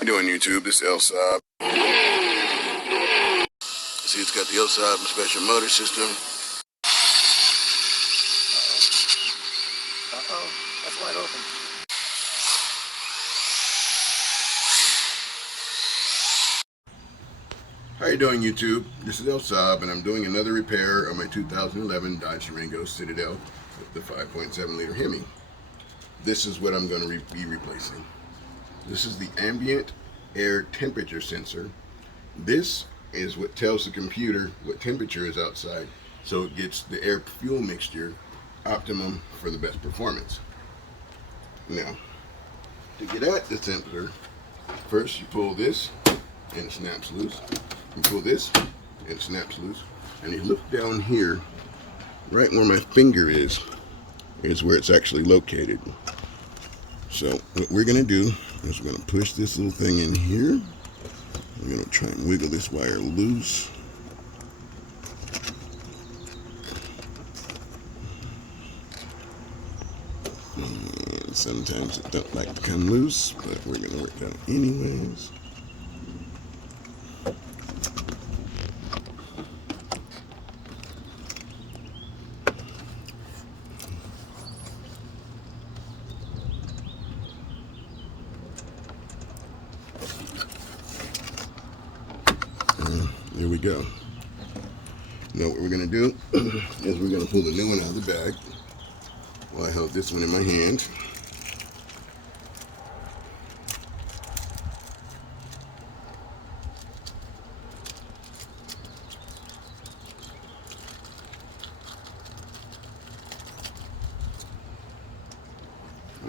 How you doing, YouTube? This is Elsob. See, it's got the Elsob special motor system. Uh-oh, that's wide open. How you doing, YouTube? This is Elsob, and I'm doing another repair on my 2011 Dodge Durango Citadel with the 5.7 liter HEMI. This is what I'm going to be replacing. This is the ambient air temperature sensor. This is what tells the computer what temperature is outside, so it gets the air fuel mixture optimum for the best performance. Now, to get at the temperature, first you pull this and it snaps loose. You pull this and it snaps loose. And you look down here, right where my finger is where it's actually located. So what we're going to do is we're going to push this little thing in here. I'm going to try and wiggle this wire loose. And sometimes it don't like to come loose, but we're going to work it out anyways. There we go. Now what we're going to do is we're going to pull the new one out of the bag. Well, I held this one in my hand.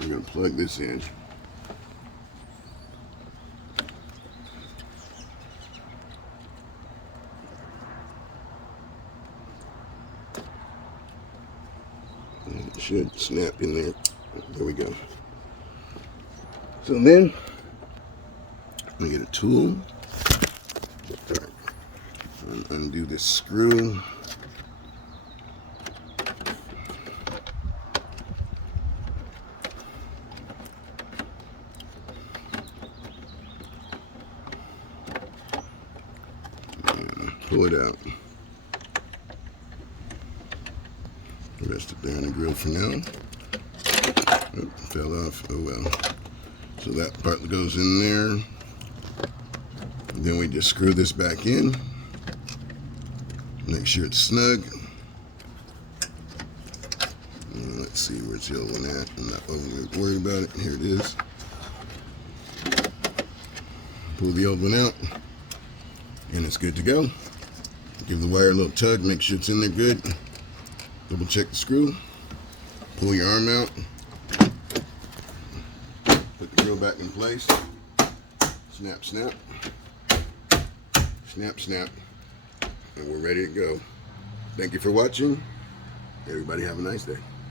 I'm going to plug this in. It should snap in there. There we go. So then, I'm going to get a tool. And undo this screw. And pull it out. Rest it there on the grill for now. Oh, fell off. Oh well. So that part goes in there. And then we just screw this back in. Make sure it's snug. And let's see where's the other one at. I'm not overly worried about it. Here it is. Pull the old one out. And it's good to go. Give the wire a little tug. Make sure it's in there good. Double check the screw, pull your arm out, put the grill back in place, snap, snap, snap, snap, and we're ready to go. Thank you for watching. Everybody have a nice day.